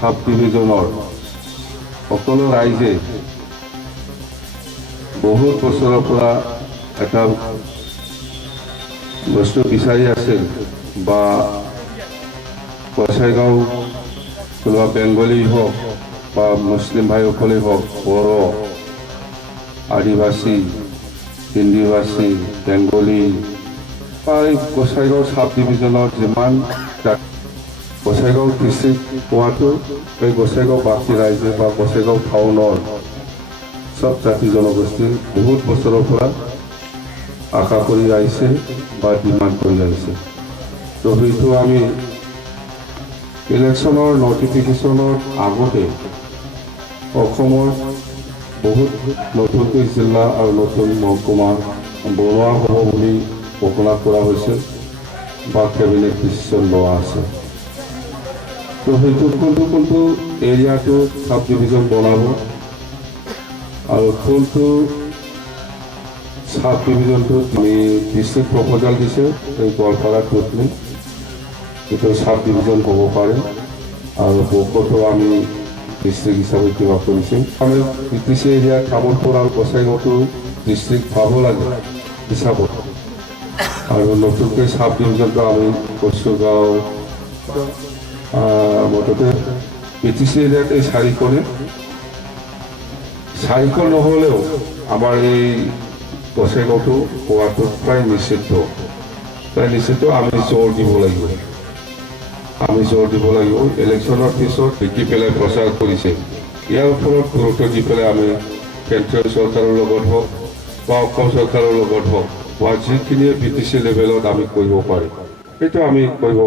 Sub ডিভিজনৰ সকলো ৰাইজে বহুত বছৰৰ পৰা এটা বস্তু বিচাৰি আছিল বা গোসাইগাঁও কোনোবা বেংগলী হওক বা মুছলিম ভাইসকলেই হওক বড়ো আদিবাসী হিন্দীভাষী বেংগলী বা এই গোসাইগাঁও সাব ডিভিজনৰ যিমান গোসাইগাঁও ডিষ্ট্ৰিক্ট পোৱাটো এই গোসাইগাঁও বাকী ৰাইজে বা গোসাইগাঁও টাউনৰ সব জাতি জনগোষ্ঠী বহুত বছৰৰ পৰা আশা কৰি আহিছে বা ডিমাণ্ড কৰি আহিছে। তো সেইটো আমি ইলেকশ্যনৰ নটিফিকেশ্যনৰ আগতে অসমৰ বহুত নতুনকৈ জিলা আৰু নতুন মহকুমা বনোৱা হ'ব বুলি ঘোষণা কৰা হৈছে বা কেবিনেট ডিচিশ্যন লোৱা আছে। তো সেইটো কোনটো এৰিয়াটো সাব ডিভিজন বনাব আৰু কোনটো সাব ডিভিজনটোত আমি ডিষ্ট্ৰিক্ট প্ৰপ'জাল দিছে এই গোৱালপাৰা টোটলি এইটো সাব ডিভিজন হ'ব পাৰে আৰু বকতো আমি ডিষ্ট্ৰিক্ট হিচাপে কিবা কৰিছোঁ। আমি BTC এৰিয়াত কামৰপুৰ আৰু গোসাইগাঁওটো ডিষ্ট্ৰিক্ট পাব লাগে হিচাপত আৰু নতুনকৈ সাব ডিভিজনটো আমি কচুগাঁও মুঠতে BTC এৰিয়াত এই চাৰিখন নহ'লেও আমাৰ এই গোসাইগাঁওটো হোৱাটো প্ৰায় নিশ্চিত আমি জোৰ দিব লাগিব। ইলেকশ্যনৰ পিছত দেখি পেলাই প্ৰচাৰ কৰিছে ইয়াৰ ওপৰত গুৰুত্ব দি পেলাই আমি কেন্দ্ৰীয় চৰকাৰৰ লগত হওক বা অসম চৰকাৰৰ লগত হওক বা যিখিনিয়ে BTC লেভেলত আমি কৰিব পাৰিম সেইটো আমি কৰিব